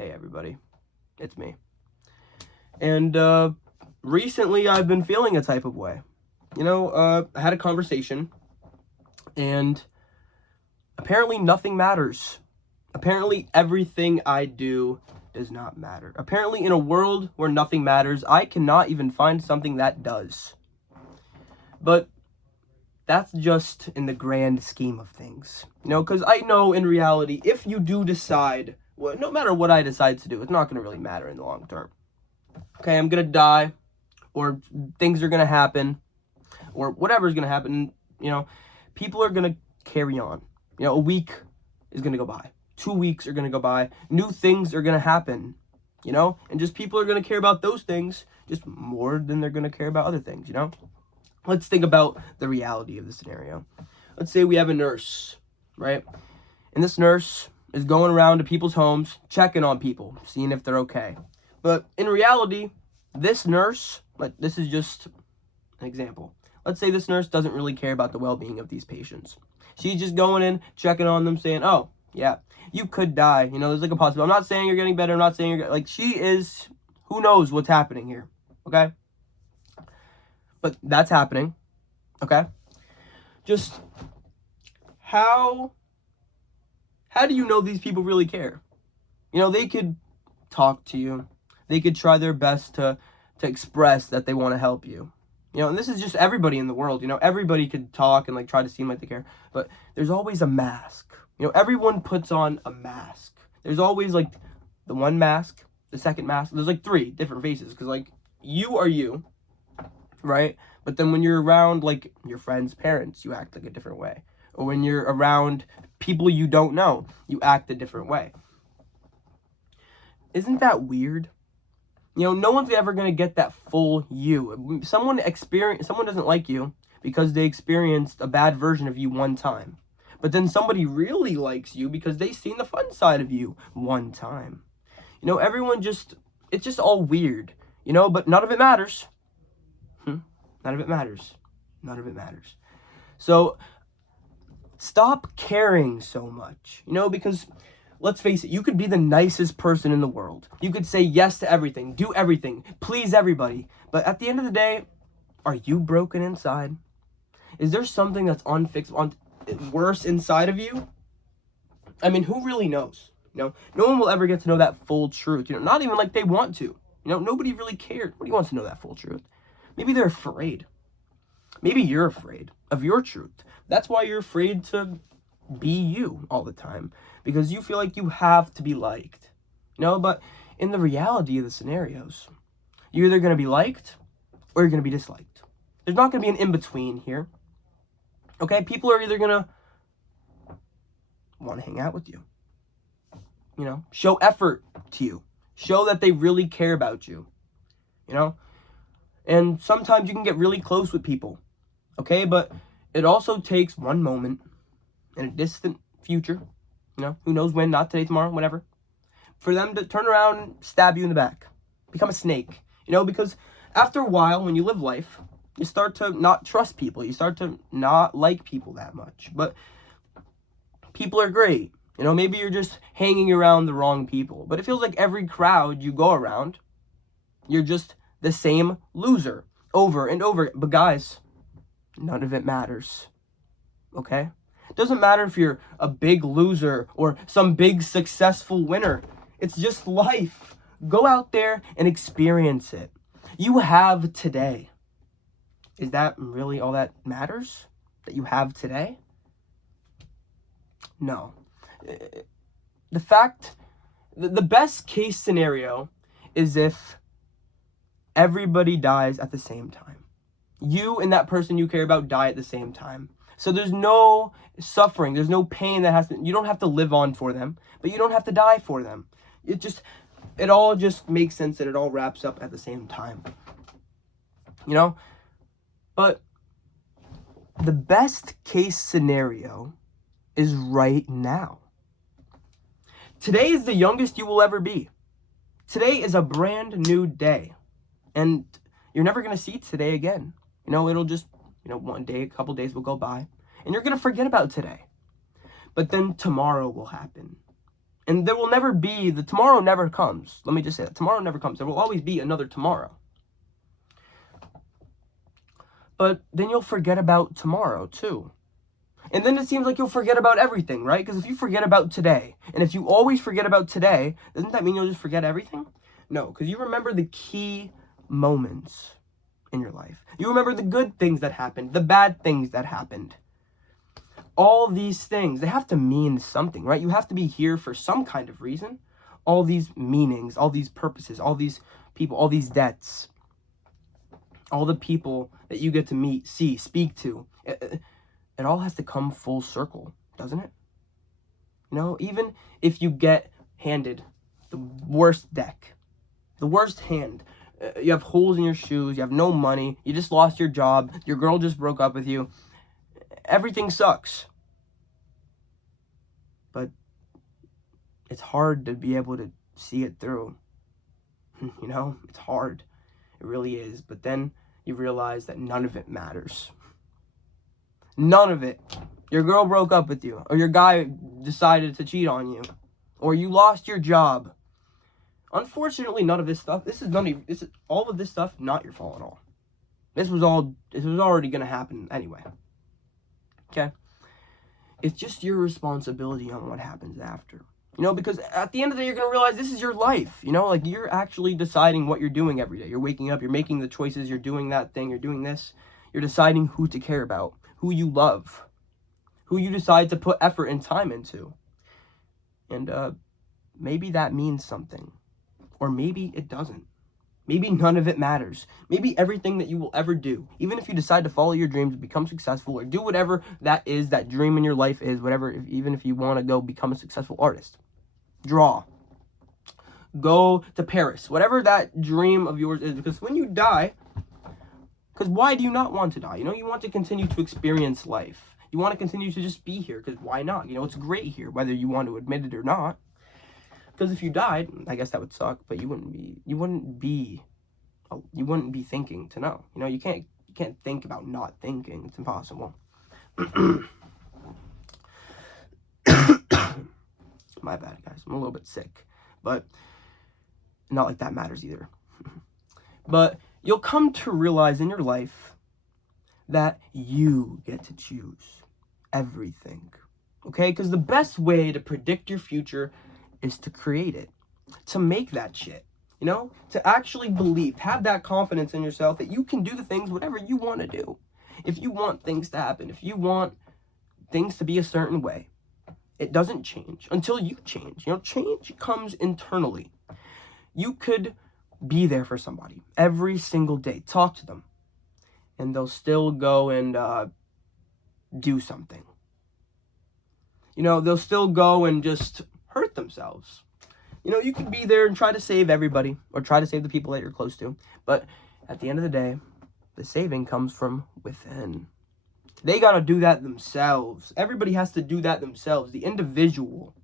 Hey everybody, it's me. And recently I've been feeling a type of way. I had a conversation, and apparently nothing matters. Apparently everything I do does not matter. Apparently in a world where nothing matters, I cannot even find something that does. But that's just in the grand scheme of things. Because I know in reality, if you do decide, well, no matter what I decide to do, it's not going to really matter in the long term. Okay, I'm going to die, or things are going to happen, or whatever's going to happen. People are going to carry on. A week is going to go by. 2 weeks are going to go by. New things are going to happen, and just people are going to care about those things just more than they're going to care about other things, Let's think about the reality of the scenario. Let's say we have a nurse, right? And this nurse is going around to people's homes, checking on people, seeing if they're okay. But in reality, this nurse, this is just an example. Let's say this nurse doesn't really care about the well-being of these patients. She's just going in, checking on them, saying, oh, yeah, you could die. There's a possibility. I'm not saying you're getting better. I'm not saying she is, who knows what's happening here, okay? But that's happening, okay? Just how do you know these people really care? They could talk to you. They could try their best to express that they want to help you. And this is just everybody in the world. Everybody could talk and try to seem like they care. But there's always a mask. Everyone puts on a mask. There's always the one mask, the second mask. There's 3 different faces because you are you, right? But then when you're around your friends' parents, you act a different way. Or when you're around people you don't know, you act a different way. Isn't that weird? No one's ever going to get that full you. Someone doesn't like you because they experienced a bad version of you one time. But then somebody really likes you because they've seen the fun side of you one time. Everyone it's just all weird. But none of it matters. None of it matters. None of it matters. So stop caring so much, because let's face it, you could be the nicest person in the world. You could say yes to everything, do everything, please everybody. But at the end of the day, are you broken inside? Is there something that's unfixed, worse inside of you? Who really knows? No one will ever get to know that full truth. Not even they want to. Nobody really cares. Nobody wants to know that full truth. Maybe they're afraid. Maybe you're afraid of your truth. That's why you're afraid to be you all the time, because you feel like you have to be liked. But in the reality of the scenarios, you're either going to be liked or you're going to be disliked. There's not going to be an in-between here. Okay? People are either going to want to hang out with you. Show effort to you. Show that they really care about you. And sometimes you can get really close with people. Okay? But it also takes one moment in a distant future, who knows when, not today, tomorrow, whatever, for them to turn around and stab you in the back, become a snake, because after a while, when you live life, you start to not trust people, you start to not like people that much, but people are great, maybe you're just hanging around the wrong people, but it feels like every crowd you go around, you're just the same loser, over and over, but guys, none of it matters, okay? It doesn't matter if you're a big loser or some big successful winner. It's just life. Go out there and experience it. You have today. Is that really all that matters? That you have today? No. The best case scenario is if everybody dies at the same time. You and that person you care about die at the same time. So there's no suffering, there's no pain you don't have to live on for them, but you don't have to die for them. It all just makes sense that it all wraps up at the same time. But the best case scenario is right now. Today is the youngest you will ever be. Today is a brand new day. And you're never going to see today again. It'll just, one day, a couple days will go by. And you're going to forget about today. But then tomorrow will happen. And there will never be, the tomorrow never comes. Let me just say that. Tomorrow never comes. There will always be another tomorrow. But then you'll forget about tomorrow too. And then it seems like you'll forget about everything, right? Because if you forget about today, and if you always forget about today, doesn't that mean you'll just forget everything? No, because you remember the key moments in your life. You remember the good things that happened, the bad things that happened. All these things, they have to mean something, right? You have to be here for some kind of reason. All these meanings, all these purposes, all these people, all these debts, all the people that you get to meet, see, speak to. It all has to come full circle, doesn't it? You know, even if you get handed the worst deck, the worst hand, you have holes in your shoes, you have no money, you just lost your job, your girl just broke up with you, everything sucks. But it's hard to be able to see it through. You know, it's hard. It really is. But then you realize that none of it matters. None of it. Your girl broke up with you, or your guy decided to cheat on you, or you lost your job. Unfortunately, none of this stuff, all of this stuff, not your fault at all. This was already going to happen anyway. Okay? It's just your responsibility on what happens after. You know, because at the end of the day, you're going to realize this is your life. You know, like, you're actually deciding what you're doing every day. You're waking up, you're making the choices, you're doing that thing, you're doing this. You're deciding who to care about, who you love, who you decide to put effort and time into. And maybe that means something. Or maybe it doesn't. Maybe none of it matters. Maybe everything that you will ever do, even if you decide to follow your dreams, become successful, or do whatever that is, that dream in your life is, whatever, even if you want to go become a successful artist, draw, go to Paris, whatever that dream of yours is, because when you die, because why do you not want to die? You know, you want to continue to experience life. You want to continue to just be here, because why not? You know, it's great here, whether you want to admit it or not. Because if you died, I guess that would suck, but you wouldn't be thinking to know. You know, you can't think about not thinking. It's impossible. My bad, guys. I'm a little bit sick, but not like that matters either. But you'll come to realize in your life that you get to choose everything. Okay? Because the best way to predict your future is to create it, to make that shit, you know, to actually believe, have that confidence in yourself that you can do the things, whatever you want to do. If you want things to happen, if you want things to be a certain way, it doesn't change until you change. You know, change comes internally. You could be there for somebody every single day, talk to them, and they'll still go and do something. You know, they'll still go and just hurt themselves. You know, you could be there and try to save everybody, or try to save the people that you're close to, but at the end of the day, the saving comes from within. They gotta do that themselves. Everybody has to do that themselves, the individual.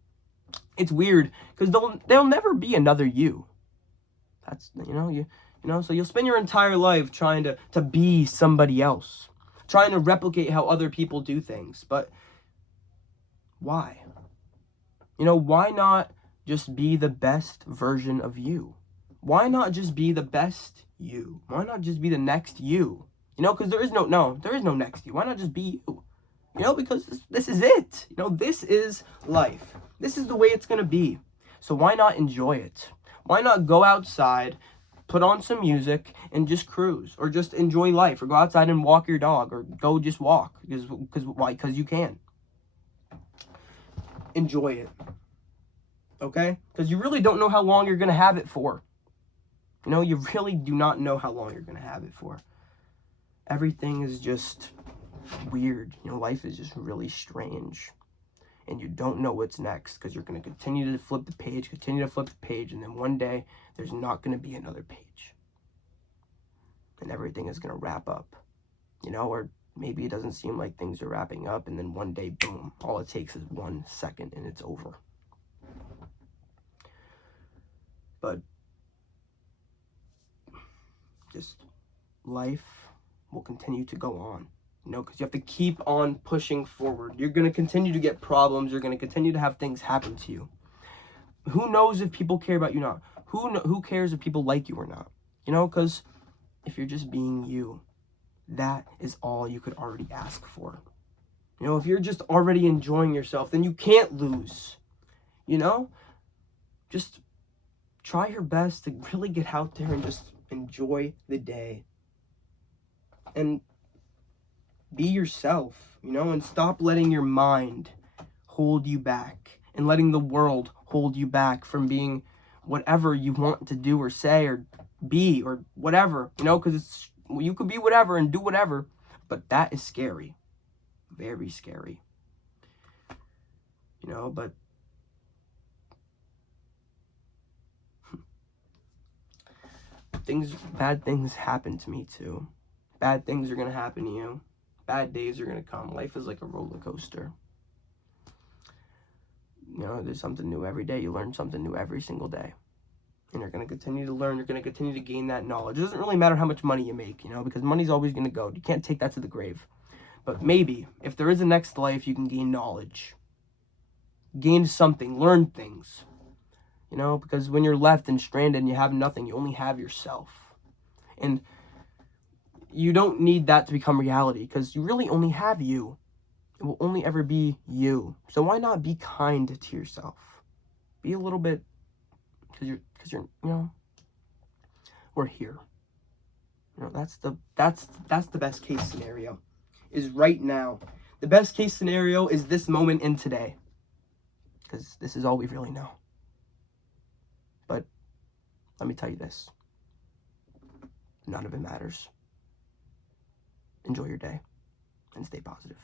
It's weird, because there'll never be another you. That's, you know, so you'll spend your entire life trying to be somebody else, trying to replicate how other people do things, but why? You know, why not just be the best version of you? Why not just be the best you? Why not just be the next you? You know, because there is no next you. Why not just be you? You know, because this is it. You know, this is life. This is the way it's going to be. So why not enjoy it? Why not go outside, put on some music, and just cruise? Or just enjoy life? Or go outside and walk your dog? Or go just walk? Why? Because you can. Enjoy it. Okay? Because you really don't know how long you're going to have it for. You know, you really do not know how long you're going to have it for. Everything is just weird. You know, life is just really strange. And you don't know what's next, because you're going to continue to flip the page, and then one day there's not going to be another page. And everything is going to wrap up. You know, or maybe it doesn't seem like things are wrapping up, and then one day, boom, all it takes is 1 second and it's over. But just life will continue to go on, you know, because you have to keep on pushing forward. You're going to continue to get problems. You're going to continue to have things happen to you. who knows if people care about you or not? Who cares if people like you or not? You know, because if you're just being you, that is all you could already ask for. You know, if you're just already enjoying yourself, then you can't lose. You know? Just try your best to really get out there and just enjoy the day. And be yourself, you know, and stop letting your mind hold you back and letting the world hold you back from being whatever you want to do or say or be or whatever, you know, because you could be whatever and do whatever, but that is scary. Very scary. You know, but bad things happen to me too. Bad things are going to happen to you. Bad days are going to come. Life is like a roller coaster. You know, there's something new every day. You learn something new every single day. And you're going to continue to learn. You're going to continue to gain that knowledge. It doesn't really matter how much money you make, you know, because money's always going to go. You can't take that to the grave. But maybe, if there is a next life, you can gain knowledge. Gain something. Learn things. You know, because when you're left and stranded and you have nothing, you only have yourself. And you don't need that to become reality, because you really only have you. It will only ever be you. So why not be kind to yourself? Be a little bit, because you're, you know, we're here. You know, that's the best case scenario, is right now. The best case scenario is this moment in today, because this is all we really know. But let me tell you this. None of it matters. Enjoy your day and stay positive.